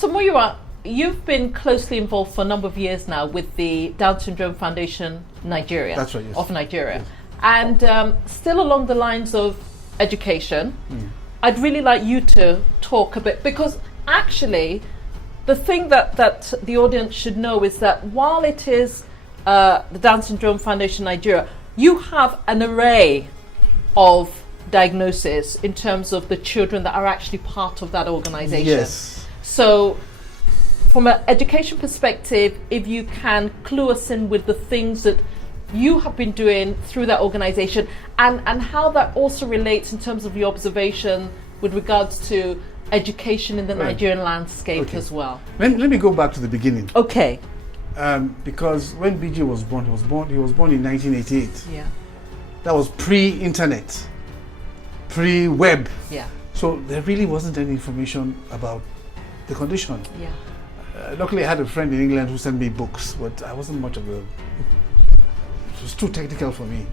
So Muyiwa, you've been closely involved for a number of years now with the Down Syndrome Foundation Nigeria. That's right, yes. Of Nigeria. Yes. And still along the lines of education, I'd really like you to talk a bit, because actually the thing that the audience should know is that while it is the Down Syndrome Foundation Nigeria, you have an array of diagnoses in terms of the children that are actually part of that organization. Yes. So from an education perspective, if you can clue us in with the things that you have been doing through that organization, and how that also relates in terms of your observation with regards to education in the Nigerian landscape as well. Let me go back to the beginning. Okay. Because when BJ was born, he was born in 1988. Yeah. That was pre-internet, pre-web. Yeah. So there really wasn't any information about the condition. Yeah. Luckily, I had a friend in England who sent me books, but I wasn't much of a. It was too technical for me.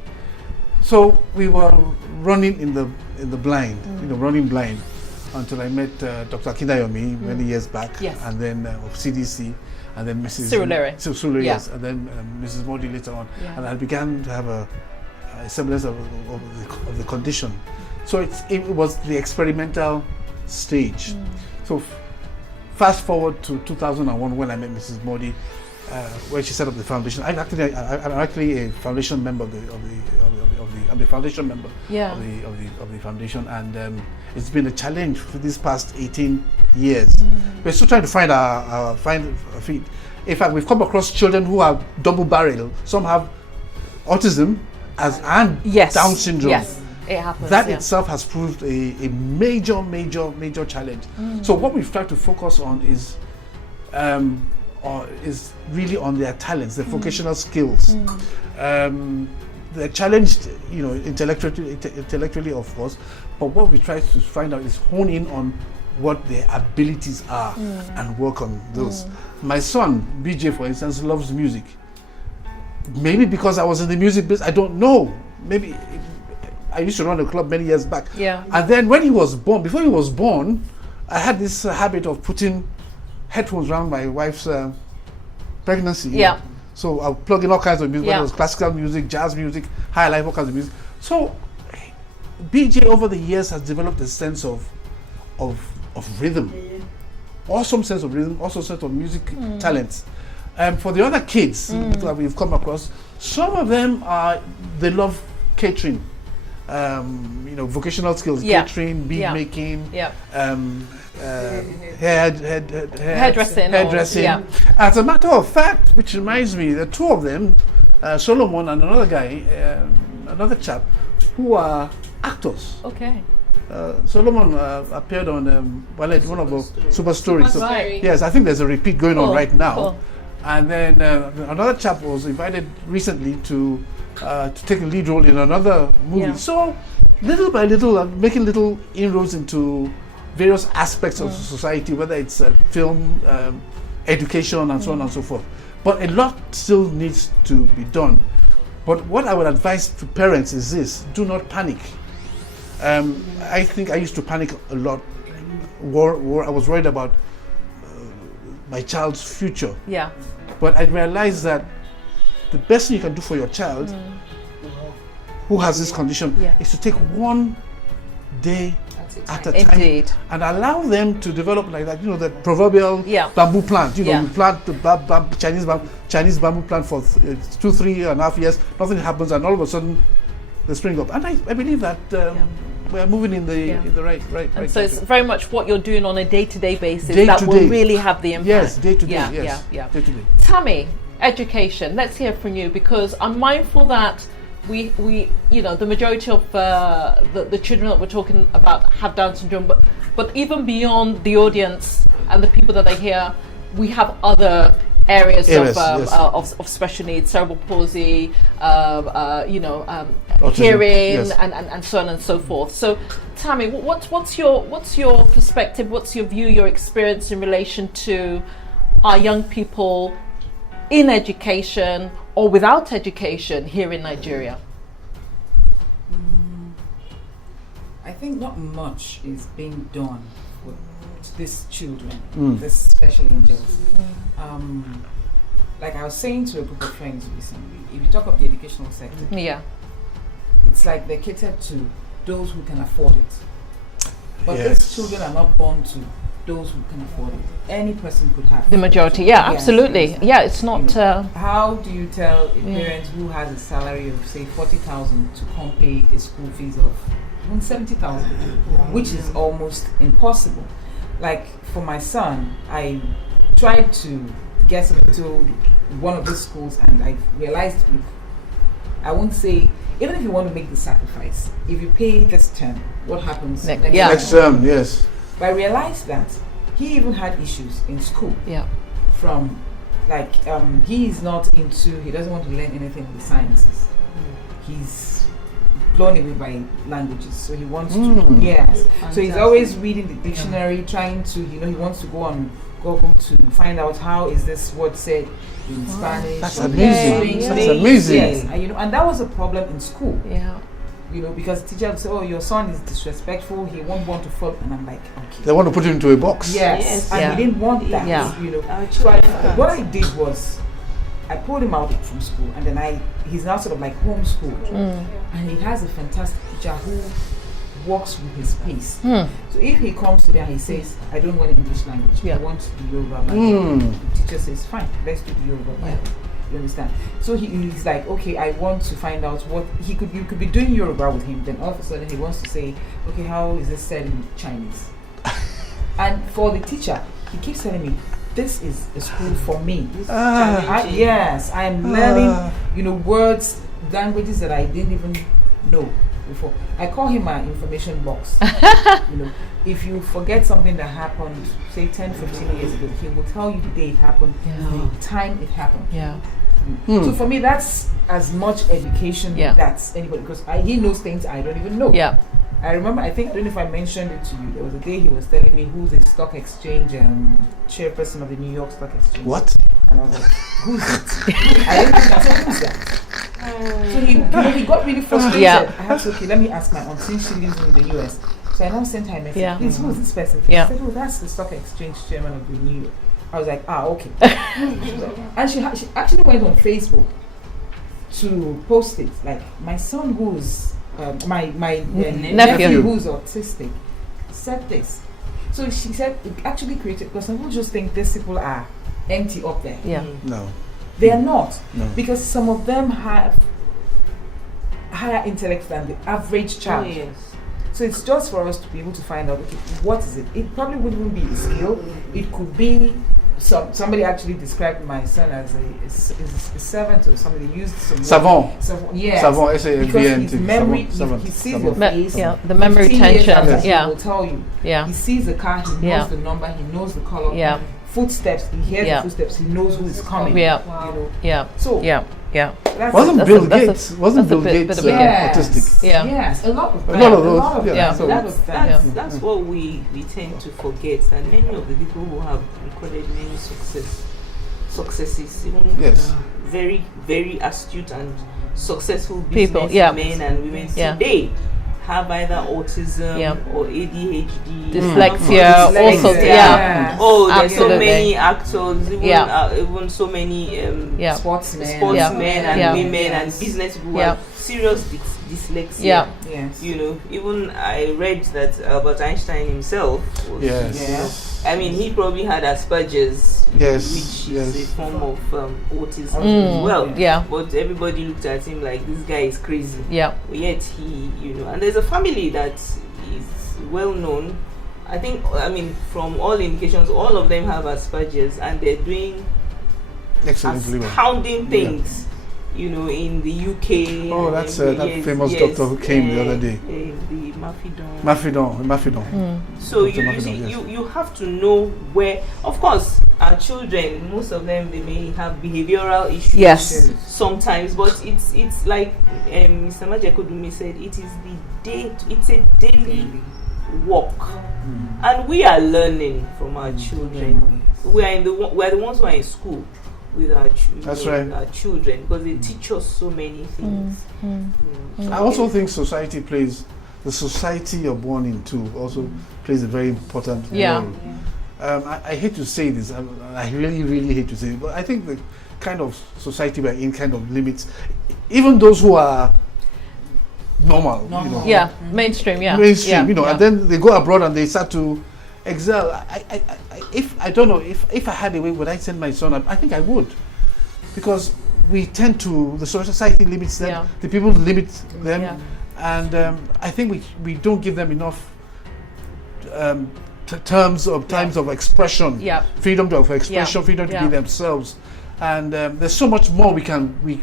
So we were running in the blind, running blind, until I met Dr. Akindayomi many years back, Yes. and then of CDC, and then Mrs. Surulere. Yeah. Yes, and then Mrs. Modi later on, Yeah. and I began to have a semblance of the condition. So it was the experimental stage. So fast forward to 2001 when I met Mrs. Modi, where she set up the foundation. I'm actually a foundation member I'm the foundation member of the foundation, and it's been a challenge for these past 18 years. We're still trying to find our feet. In fact, we've come across children who are double-barreled. Some have autism and Down syndrome. Yes, it happens. That itself has proved a major challenge. So what we've tried to focus on is really on their talents, their vocational skills. They're challenged, intellectually, of course. But what we try to find out is hone in on what their abilities are and work on those. My son, BJ, for instance, loves music. Maybe because I was in the music business, I don't know. Maybe I used to run a club many years back. Yeah. And then when he was born, before he was born, I had this habit of putting headphones around my wife's pregnancy. Yeah. So I'll plug in all kinds of music, Yeah. whether it was classical music, jazz music, high life, all kinds of music. So BJ over the years has developed a sense of rhythm. Awesome sense of rhythm, also sense of music talents. For the other kids that we've come across, some of them they love catering, vocational skills, catering, bead making, hairdressing. As a matter of fact, which reminds me, the two of them, Solomon and another guy, another chap, who are actors. Okay. Solomon appeared on one of the Super Stories. So, yes, I think there's a repeat going on right now. Cool. And then another chap was invited recently to take a lead role in another movie. Yeah. So little by little, I'm making little inroads into various aspects of society, whether it's film, education, and so on and so forth. But a lot still needs to be done. But what I would advise to parents is this: do not panic. I think I used to panic a lot. I was worried about my child's future. Yeah. But I realized that the best thing you can do for your child who has this condition is to take one day at a time. Indeed. And allow them to develop like that, the proverbial bamboo plant. You plant the Chinese bamboo plant for 3.5 years, nothing happens, and all of a sudden they spring up. And I believe that we're moving in the right. And so it's very much what you're doing on a day-to-day basis will really have the impact. Yes, day to day. Day to day. Tammy, education. Let's hear from you, because I'm mindful that we the majority of the children that we're talking about have Down syndrome, but even beyond the audience and the people that they hear, we have other areas of special needs, cerebral palsy, hearing, and so on and so forth. So, Tammy, what's your perspective? What's your view, your experience in relation to our young people in education or without education here in Nigeria? I think not much is being done these children, these special angels. Like I was saying to a group of friends recently, if you talk of the educational sector, it's like they're catered to those who can afford it. But these children are not born to those who can afford it. Any person could have the majority. Absolutely. Yeah, it's not. How do you tell a parent who has a salary of say 40,000 to come pay a school fees of 70,000, which is almost impossible? Like for my son, I tried to get him into one of these schools, and I realized, look, I won't say, even if you want to make the sacrifice, if you pay this term, what happens next term? Yes. But I realized that he even had issues in school. From like he doesn't want to learn anything in the sciences. He's blown away by languages, so he wants to. Yes. So he's always reading the dictionary, trying to, he wants to go on Google to find out how is this word said in Spanish. That's amazing. That's amazing. Yes, and that was a problem in school. Because the teacher would say, "Oh, your son is disrespectful. He won't want to follow," and I'm like, "Okay." They want to put him into a box. Yes. And he didn't want that. So what I did was, I pulled him out from school, and then he's now sort of like homeschooled, and he has a fantastic teacher who works with his pace. So if he comes to there and he says, "I don't want English language, I want the Yoruba language," the teacher says, "Fine, let's do the Yoruba language." You understand? So he's like, "Okay, I want to find out what you could be doing Yoruba with him." Then all of a sudden he wants to say, "Okay, how is this said in Chinese?" And for the teacher, he keeps telling me, "This is a school for me." Yes, I am learning, words, languages that I didn't even know before. I call him my information box. If you forget something that happened, say 10, 15 years ago, he will tell you the day it happened, the time it happened. So for me, that's as much education that's anybody, because he knows things I don't even know. I remember, I don't know if I mentioned it to you, there was a day he was telling me who's the stock exchange chairperson of the New York Stock Exchange. What? And I was like, who's it? I didn't think I said, who's that? So he got really frustrated. I had to, let me ask my aunt, since she lives in the US. So I now sent her a message, please, who is this person? She said, "Oh, that's the stock exchange chairman of the New York." I was like, okay. And she actually went on Facebook to post it, like, my son who's, my nephew who's autistic said this. So she said it actually created, because some people just think these people are empty up there. No. They are not. No. Because some of them have higher intellect than the average child. So it's just for us to be able to find out, okay, what is it? It probably wouldn't be a skill. It could be somebody actually described my son as a servant or somebody used some savant. Yes. Savant, because his memory, he sees your face. The memory tension. He will tell you. He sees the car, he knows the number, he knows the color. Footsteps, he hears the footsteps, he knows who is coming. So wasn't Bill Gates autistic? Yes, a lot of those. That's what we tend to forget, that many of the people who have recorded many successes, even very, very astute and successful businessmen and women today have either autism or ADHD, dyslexia, also there's so many actors, even so many sportsmen and women and business people who have serious dyslexia. Even I read that Albert Einstein himself was, I mean, he probably had Asperger's, which is a form of autism as well. But everybody looked at him like, this guy is crazy. But yet he, and there's a family that is well known. I mean, from all indications, all of them have Asperger's, and they're doing astounding things. In the UK. Oh, that's that famous doctor who came the other day. The Maffidon. So you have to know where. Of course, our children, most of them, they may have behavioral issues. Sometimes, but it's like Mr. Majekodumi said, it's a daily work, and we are learning from our children. We are the ones who are in school with our children, because they teach us so many things. I also think society plays the society you're born into also plays a very important role. I hate to say this, I really, really hate to say it, but I think the kind of society we're in kind of limits even those who are normal. You know. Mainstream, you know, and then they go abroad and they start to excel. I don't know, if I had a way, would I send my son? I think I would, because we tend to, the society limits them, the people limit them, and I think we don't give them enough times of expression, freedom of expression, freedom to be themselves, and there's so much more we can do.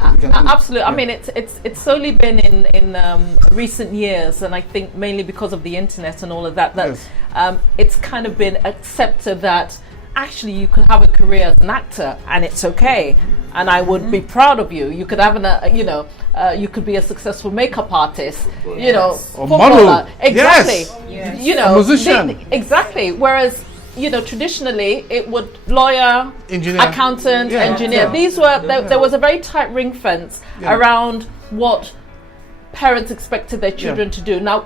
Absolutely. I mean, it's solely been in recent years, and I think mainly because of the internet and all of that it's kind of been accepted that actually you could have a career as an actor and it's okay, and I would be proud of you. You could have you could be a successful makeup artist, you know, or model, exactly, you know, a musician, exactly. Whereas, you know, traditionally it would lawyer, engineer, accountant, engineer. These were there was a very tight ring fence around what parents expected their children to do. Now,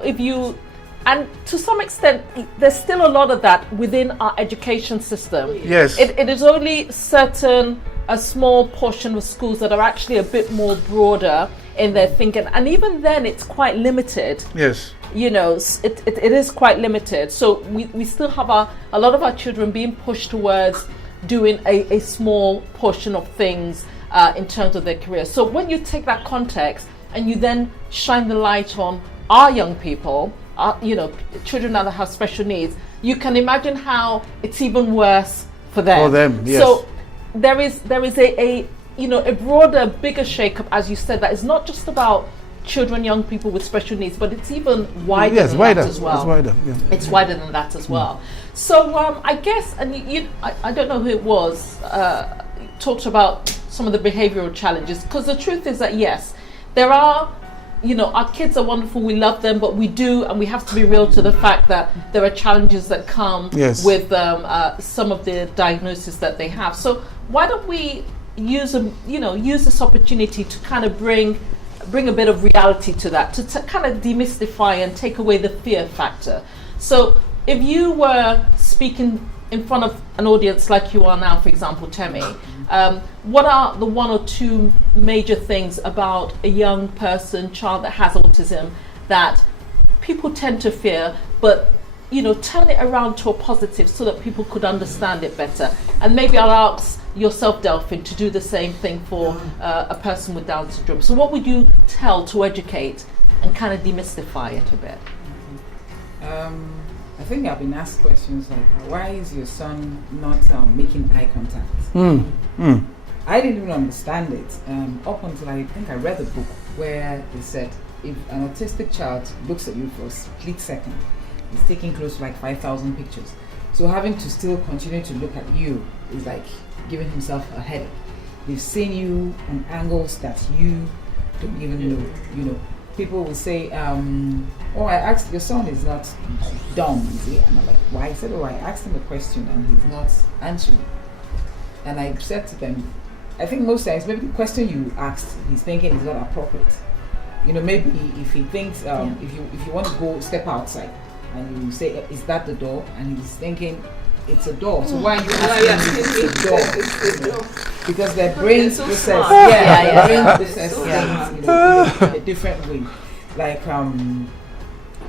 and to some extent, there's still a lot of that within our education system. Yes, it is only a small portion of schools that are actually a bit more broader in their thinking, and even then, it's quite limited. Yes. You know, it is quite limited. So we still have a lot of our children being pushed towards doing a small portion of things in terms of their career. So when you take that context and you then shine the light on our young people, you know, children that have special needs, you can imagine how it's even worse for them. For them, yes. So there is a you know, a broader, bigger shake-up, as you said, that is not just about children, young people with special needs, but it's even wider than that as well. It's wider, It's wider than that as well. So I guess, and I don't know who it was, talked about some of the behavioral challenges, because the truth is that yes, there are, you know, our kids are wonderful, we love them, but we have to be real to the fact that there are challenges that come with some of the diagnoses that they have. So why don't we use this opportunity to kind of bring a bit of reality to that, to kind of demystify and take away the fear factor. So if you were speaking in front of an audience like you are now, for example, Temi, what are the one or two major things about a young person, child that has autism, that people tend to fear, but, you know, turn it around to a positive so that people could understand it better? And maybe I'll ask yourself, Delphine, to do the same thing for a person with Down syndrome. So what would you tell to educate and kind of demystify it a bit? I think I've been asked questions like, why is your son not making eye contact? I didn't even understand it up until I think I read a book where they said if an autistic child looks at you for a split second, he's taking close to like 5,000 pictures. So having to still continue to look at you is like giving himself a headache. They've seen you on angles that you don't even know. You know, people will say, "Oh, I asked, your son is not dumb, is he?" And I'm like, "Why?" I said, "Oh, I asked him a question and he's not answering." And I said to them, I think most times maybe the question you asked, he's thinking is not appropriate. You know, maybe if he thinks, if you want to go step outside and you say, "Is that the door?" and he's thinking, it's a door. So why are you asking it's a door? Because their brains process, process things, you know, in a different way. Like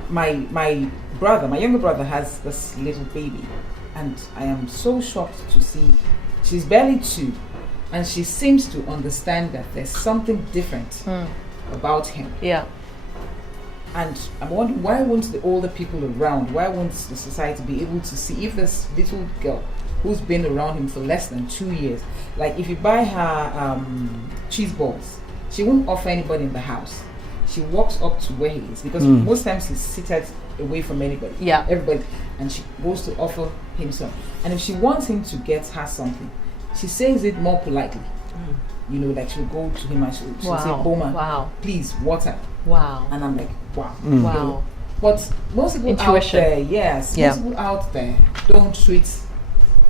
my brother, my younger brother, has this little baby, and I am so shocked to see she's barely 2, and she seems to understand that there's something different about him. Yeah. And I'm wondering, why won't the older people around, why won't the society be able to see if this little girl who's been around him for less than 2 years, like if you buy her cheese balls, she won't offer anybody in the house. She walks up to where he is, because most times he's seated away from anybody, everybody, and she goes to offer him some. And if she wants him to get her something, she says it more politely. You know, like she'll go to him and she'll say, "Boma, please, water." Wow. And I'm like, wow. Wow. But most people out there, most people out there don't treat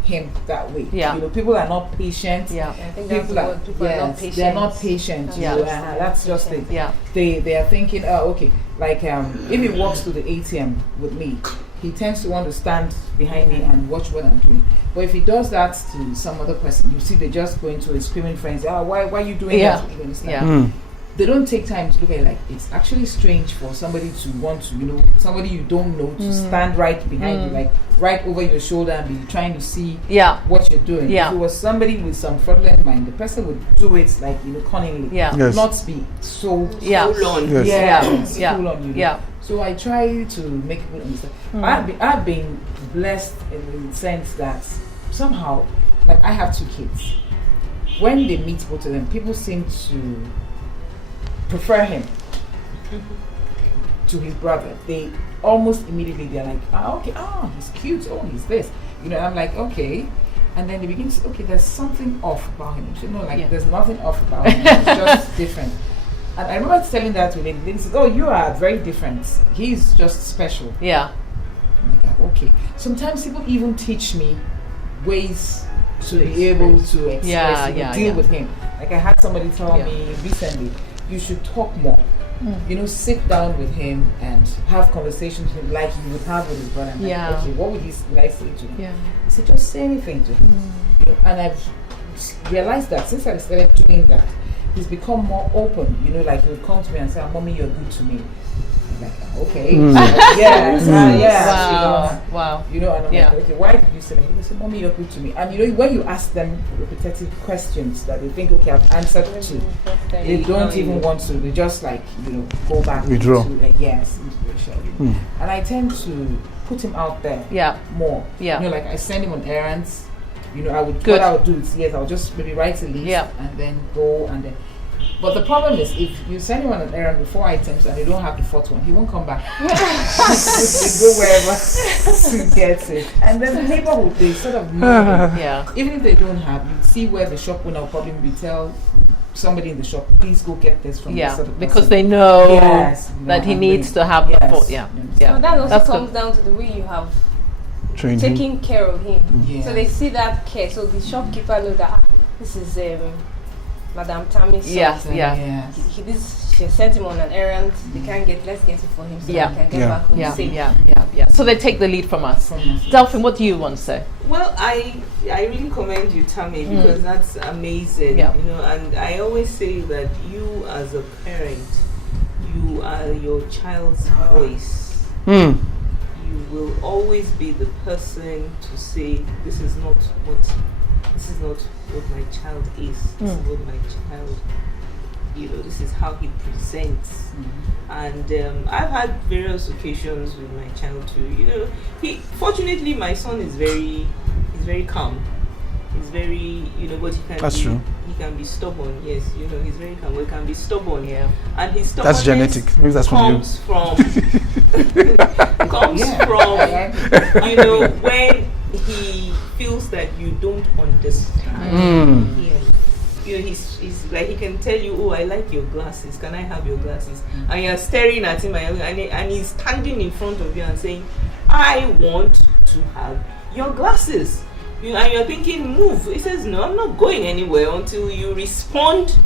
him that way. Yeah. You know, people are not patient. Yeah. I think People are not patient. they're not patient. Yeah. You know, that's just it. Yeah. They are thinking, oh, okay, like if he walks to the ATM with me, he tends to want to stand behind me and watch what I'm doing. But if he does that to some other person, you see they just go into a screaming frenzy. Oh, why are you doing that? You understand? Yeah. They don't take time to look at it. Like, it's actually strange for somebody to want to, you know, somebody you don't know to stand right behind you, like right over your shoulder and be trying to see what you're doing. Yeah. If it was somebody with some fraudulent mind, the person would do it like, you know, cunningly. Yeah. Yes. Not be so Full on. Yes. full on you. Yeah. So I try to make people understand. I've been blessed in the sense that somehow, like, I have 2 kids. When they meet both of them, people seem to prefer him to his brother. They almost immediately, they're like, okay, he's cute, he's this. You know, I'm like, okay. And then they begin to say, okay, there's something off about him. You know, like, there's nothing off about him. It's just different. And I remember telling that to a lady. They said, oh, you are very different. He's just special. Yeah. I'm like, okay. Sometimes people even teach me ways to be able to express, deal with him. Like, I had somebody tell me recently, you should talk more. You know, sit down with him and have conversations with him like you would have with his brother. I'm like, okay, what would I say to him? Yeah. He said, just say anything to him. You know, and I've realized that since I started doing that, he's become more open. You know, like, he would come to me and say, Mommy, you're good to me. I'm like, okay. Yes. Wow. You know, and I'm like, okay, why did you say that? He said, Mommy, you're good to me. And you know, when you ask them repetitive questions that they think, okay, I've answered to, they don't even want to. They just, like, you know, go back withdraw. into the show. And I tend to put him out there more. Yeah. You know, like, I send him on errands. You know, what I would do is, I'll just maybe write a list and then go and then. But the problem is, if you send him on an errand before items and they don't have the 4th one, he won't come back. They go wherever to get it. And then the neighborhood, they sort of know him. Even if they don't have, you see where the shop owner will probably maybe tell somebody in the shop, please go get this from this other person. Because they know that he needs to have the 4th. So that also comes down to the way you have taking care of him. So they see that care. So the shopkeeper knows that this is Madam Tammy's son. She sent him on an errand. They can't get. Let's get it for him so he can get back home safe. So they take the lead from us. Delphine, what do you want to say? Well, I really commend you, Tammy, because that's amazing. You know, and I always say that you, as a parent, you are your child's voice. You will always be the person to say, this is not what my child is. This is what my child, you know, this is how he presents. And I've had various occasions with my child too. You know, fortunately my son is very calm. He's very, you know, but he can be stubborn. Yes, you know, he's very calm. But he can be stubborn. And his stubbornness that's genetic. Maybe that's comes from you know, when he feels that you don't understand him. You know, he's like, he can tell you, oh, I like your glasses, can I have your glasses? And you're staring at him and he's standing in front of you and saying, I want to have your glasses. And you're thinking, move. He says, no, I'm not going anywhere until you respond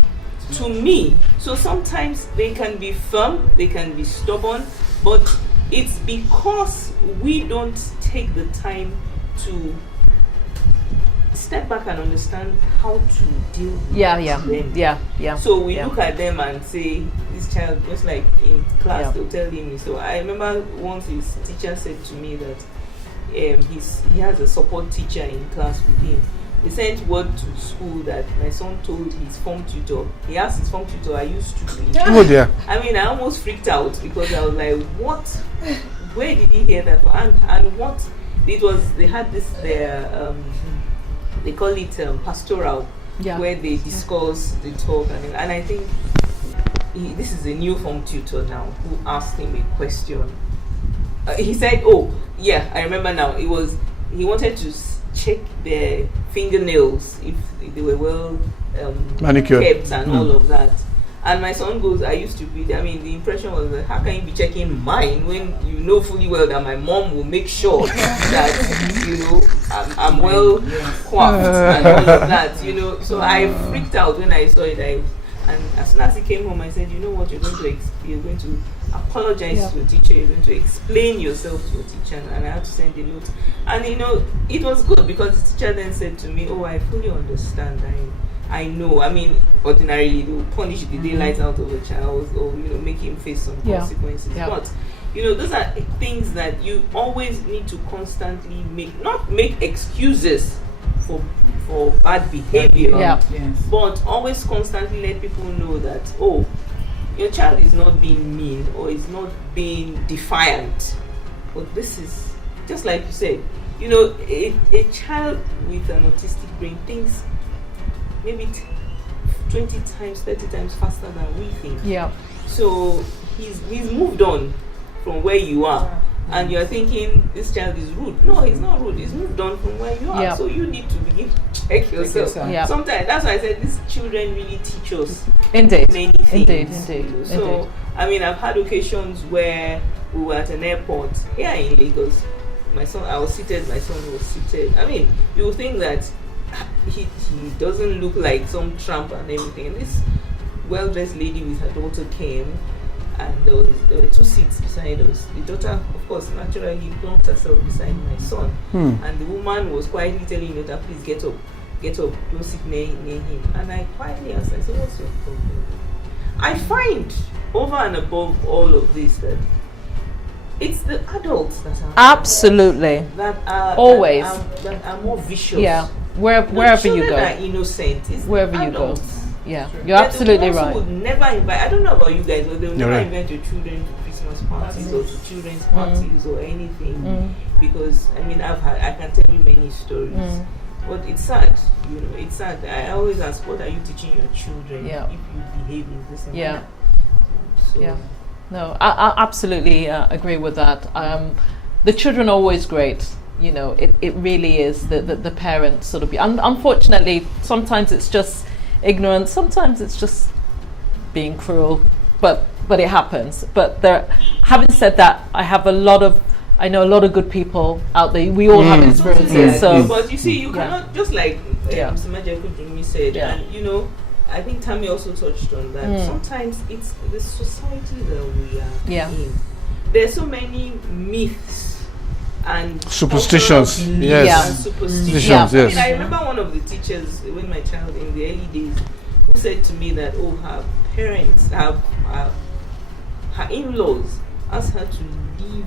to me. So sometimes they can be firm, they can be stubborn, but it's because we don't take the time to step back and understand how to deal with them. So we look at them and say, this child, just like in class, they'll tell him. So I remember once his teacher said to me that he has a support teacher in class with him. He sent word to school that my son told his form tutor. He asked his form tutor, are you stupid? I mean, I almost freaked out because I was like, what? Where did he hear that from? And what it was, they had this they call it pastoral, where they discuss, they talk, and I think this is a new form tutor now who asked him a question. He said, oh yeah, I remember now, he wanted to check their fingernails if they were well manicured, kept and all of that. And my son goes, are you stupid? I mean, the impression was that how can you be checking mine when you know fully well that my mom will make sure that, you know, I'm well coiffed and all of that, you know. So I freaked out when I saw it. And as soon as he came home, I said, you know what, you're going to apologize to a teacher, you're going to explain yourself to a teacher, and I had to send a note. And you know, it was good because the teacher then said to me, oh, I fully understand. I know. I mean, ordinarily they will punish the daylight out of a child, or you know, make him face some consequences. But you know, those are things that you always need to constantly not make excuses for bad behavior, but always constantly let people know that, oh, your child is not being mean or is not being defiant. But this is, just like you said, you know, a child with an autistic brain thinks maybe 20 times, 30 times faster than we think. Yeah. So he's moved on from where you are. And you're thinking this child is rude. No, he's not rude. He's moved on from where you are. So you need to begin to check yourself. Sometimes that's why I said these children really teach us many things. Indeed. So I mean, I've had occasions where we were at an airport here in Lagos. I was seated. My son was seated. I mean, you think that he doesn't look like some tramp and everything. And this well-dressed lady with her daughter came. And there were 2 seats beside us. The daughter, of course, naturally plunked herself beside my son. And the woman was quietly telling the daughter, please get up, don't sit near him. And I quietly asked, I said, what's your problem? I find, over and above all of this, that it's the adults that are absolutely that are always that are more vicious. Yeah, wherever you go, are innocent. It's wherever adults. You go. Yeah, you're absolutely right. Would never invite. I don't know about you guys, but they will never invite your children to Christmas parties or to children's parties or anything. Because I mean, I can tell you many stories. But it's sad, you know. It's sad. I always ask, what are you teaching your children if you behave in this manner? So. No, I absolutely agree with that. The children are always great. You know, it really is the parents sort of. Unfortunately, sometimes it's just ignorance, sometimes it's just being cruel, but it happens. But having said that, I know a lot of good people out there. We all have experiences. But you see, you cannot, just like Mr. Majekujumi said, and you know, I think Tammy also touched on that. Sometimes it's the society that we are in. There's so many myths and superstitions. Superstitions. I mean, I remember one of the teachers when my child in the early days who said to me that her parents, her in-laws asked her to leave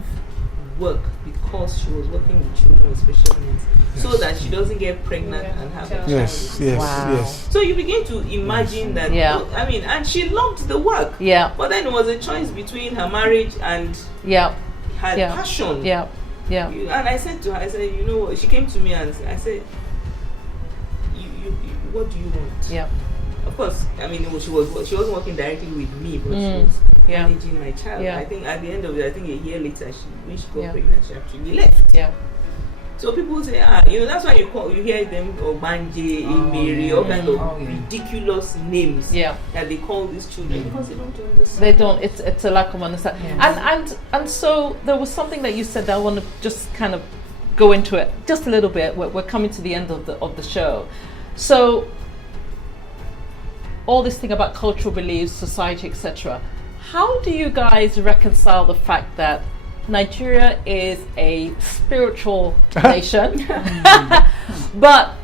work because she was working with children with special needs, so that she doesn't get pregnant and have a child. Yes. So you begin to imagine that. I mean, and she loved the work. But then it was a choice between her marriage and her passion. And I said to her, I said, you know what? She came to me and I said, you what do you want? Of course, I mean, she wasn't working directly with me, but she was managing my child. I think at the end of it, I think a year later, when she got pregnant, she actually left. So people say, you know, that's why you hear them Obanje, Imeri, all kind of ridiculous names that they call these children because they don't understand. They don't. It's a lack of understanding. And so there was something that you said that I want to just kind of go into it just a little bit. We're coming to the end of the show. So all this thing about cultural beliefs, society, etc. How do you guys reconcile the fact that Nigeria is a spiritual nation, but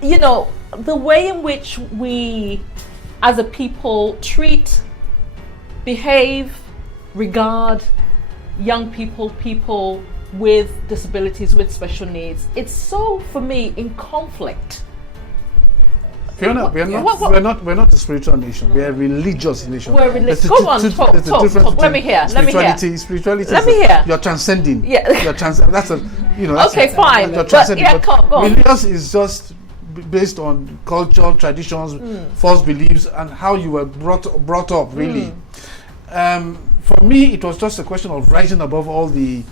you know, the way in which we as a people treat, behave, regard young people with disabilities, with special needs, it's so, for me, in conflict. Fiona, we're not a spiritual nation. We're a religious nation. We're religious. Go on, talk. Let me hear. Spirituality. Let me hear. You're transcending. That's a, you know. That's okay, fine. You're transcending. Go on. Religious is just based on culture, traditions, false beliefs, and how you were brought up. Really, for me, it was just a question of rising above all the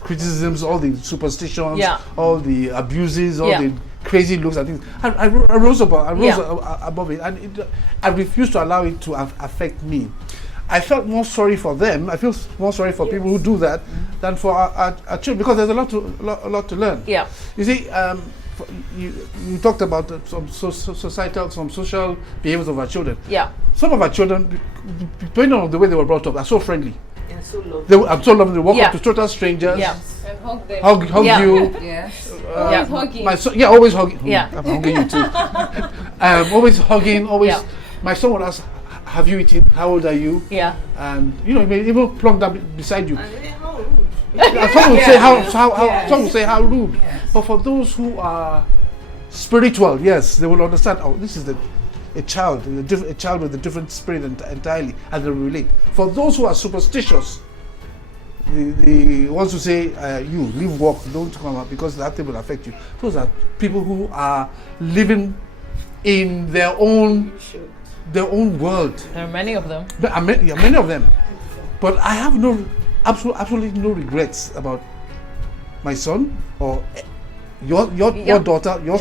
criticisms, all the superstitions, all the abuses, all the crazy looks and things. I rose above it, and I refused to allow it to affect me. I felt more sorry for them. I feel more sorry for people who do that than for our children, because there's a lot to learn. Yeah. You see, you talked about some societal, some social behaviors of our children. Yeah. Some of our children, depending on the way they were brought up, are so friendly. Yeah, so lovely. I'm so lovely. They walk up to total strangers. Yeah. And hug them. Hug you. Yes. Always hugging. Always hugging. Yeah. I'm hugging you too. Always hugging. Always. Yeah. My son would ask, "Have you eaten? How old are you?" Yeah. And he may even plunk down beside you. How rude. Some will say some will say how rude. Yes. But for those who are spiritual, yes, they will understand. Oh, this is a child with a different spirit entirely, and they relate. For those who are superstitious, the ones who say you leave work, don't come out because that thing will affect you. Those are people who are living in their own world. There are many of them. Many of them. But I have absolutely no regrets about my son or your daughter, your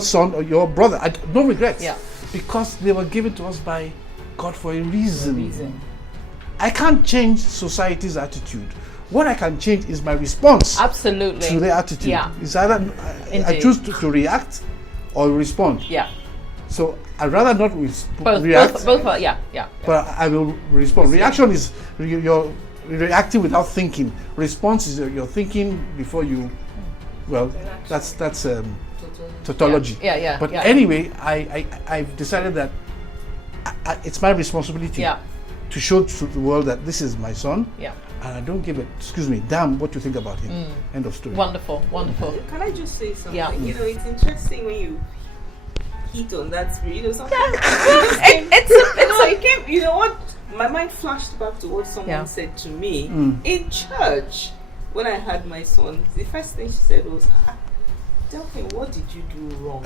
son or your brother. No regrets. Yeah. Because they were given to us by God for a reason. I can't change society's attitude. What I can change is my response. Absolutely. To their attitude. Yeah. It's either I choose to react or respond. Yeah. So I'd rather not react. Both, but I will respond. Reaction is you're reacting without thinking. Response is you're thinking before you. Well, that's tautology. Yeah. But anyway, I've decided that it's my responsibility to show to the world that this is my son. Yeah. And I don't give it, damn what you think about him. End of story. Wonderful. Can I just say something? Yeah. It's interesting when you hit on that spirit. Something. It came. You know what? My mind flashed back to what someone said to me in church when I had my son. The first thing she said was, "Tell me, what did you do wrong?"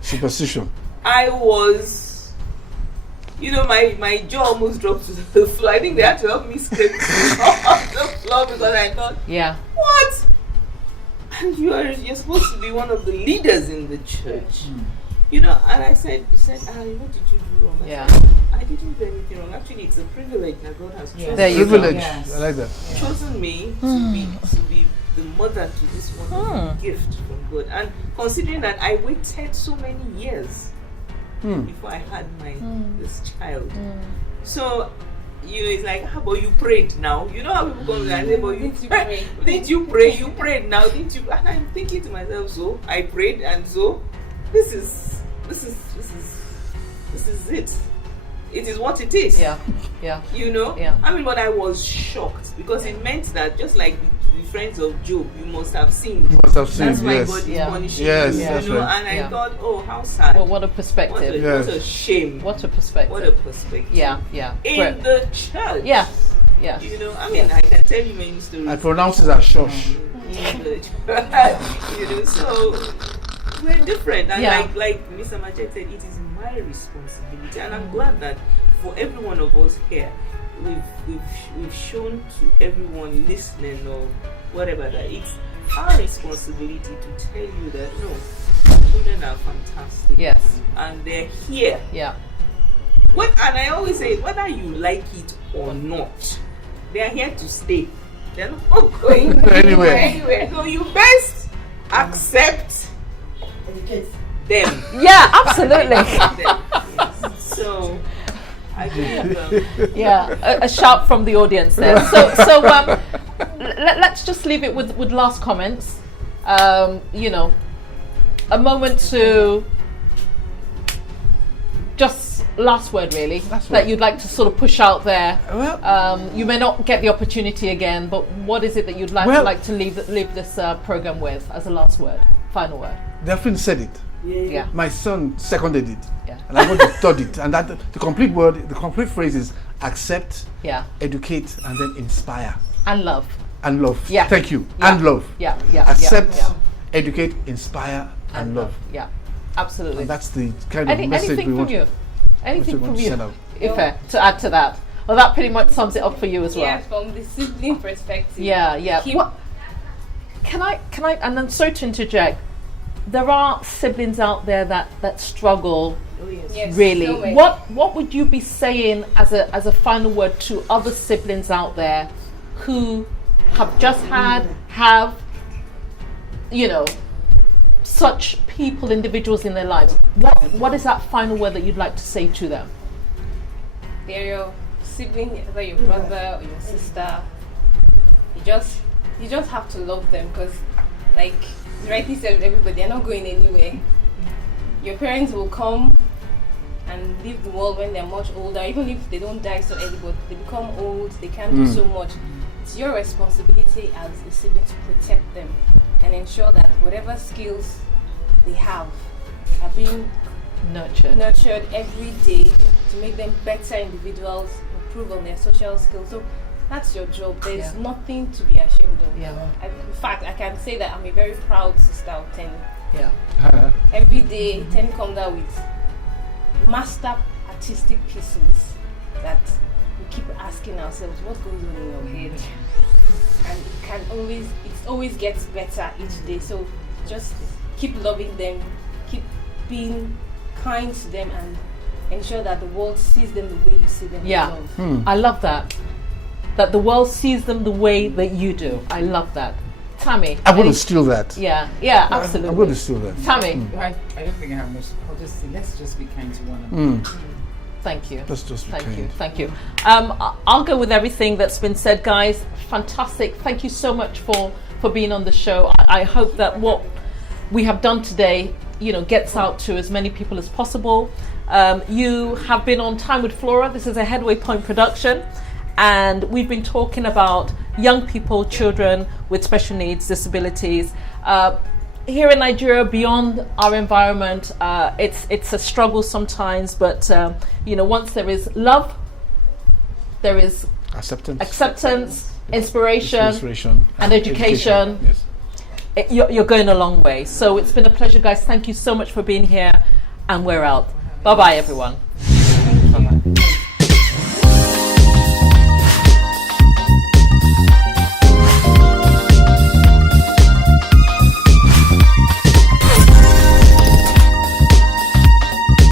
Superstition. I was. My jaw almost dropped to the floor. I think they had to help me scrape off the floor because I thought, what? And you're supposed to be one of the leaders in the church. And I said, what did you do wrong? I didn't do anything wrong. Actually, it's a privilege that God has chosen. There you privilege. Yes. I like that. Chosen me to be the mother to this wonderful gift from God. And considering that I waited so many years before I had this child. So, it's like, how about you prayed now? You know how people come and say, but did you pray? You prayed now, didn't you? And I'm thinking to myself, so I prayed, and so this is it. It is what it is. Yeah. But I was shocked because it meant that just like the friends of Job, you must have seen. That's why God is punishing you. Yes, right. And I thought, oh, how sad. Well, what a perspective. What a shame. What a perspective. Yeah. In the church. Yes. I can tell you many stories. I pronounce it as shush. So we're different. And like Mr. Machet said, it is my responsibility. And I'm glad that for every one of us here, we've shown to everyone listening or whatever that it's our responsibility to tell you that children are fantastic. Yes. And they're here. Yeah. And I always say, whether you like it or not, they are here to stay. They're not going anywhere. So you best accept them. Yeah, absolutely. Yes. So I believe a shout from the audience there. So let's just leave it with last comments. A moment to just last word really that you'd like to sort of push out there. You may not get the opportunity again, but what is it that you'd like to leave this program with as a last word, final word? Daphne said it. Yeah. My son seconded it. Yeah. And I want to third it. And that the complete phrase is accept, educate, and then inspire. And love. Yeah. Thank you. Yeah. And love. Yeah. Accept, educate, inspire, and love. Yeah. Absolutely. And that's the kind of message we want. Anything from you? Ife, to add to that. Well, that pretty much sums it up for you as well. Yeah, from the sibling perspective. Yeah. What? Can I? And I'm sorry to interject. there are siblings out there that struggle. Oh, yes. Really, So what would you be saying as a final word to other siblings out there who have just have such individuals in their lives? What is that final word that you'd like to say to them? They're your sibling, either your brother or your sister. You just have to love them, because, like you rightly said, everybody, they're not going anywhere. Your parents will come and leave the world when they're much older, even if they don't die so early, but they become old, they can't do so much. It's your responsibility as a sibling to protect them and ensure that whatever skills they have are being nurtured every day to make them better individuals, improve on their social skills. So that's your job. There's nothing to be ashamed of. In fact, I can say that I'm a very proud sister of Tenny. Every day, Tenny comes out with master artistic pieces that we keep asking ourselves, what goes on in your head? And it always gets better each day. So just keep loving them, keep being kind to them, and ensure that the world sees them the way you see them. I love that. That the world sees them the way that you do. I love that. Tammy, I'm going to steal that. Yeah, absolutely. I'm going to steal that. Tammy, I don't think I have much. I'll just say, let's just be kind to one another. Thank you. Let's just be kind. Thank you. I'll go with everything that's been said, guys. Fantastic. Thank you so much for being on the show. I hope that what we have done today, gets out to as many people as possible. You have been on Time with Flora. This is a Headway Point production, and we've been talking about young people, children with special needs, disabilities. Here in Nigeria, beyond our environment, it's a struggle sometimes, but once there is love, there is acceptance, inspiration and education. Yes. You're going a long way. So it's been a pleasure, guys. Thank you so much for being here, and we're out. Bye-bye, everyone.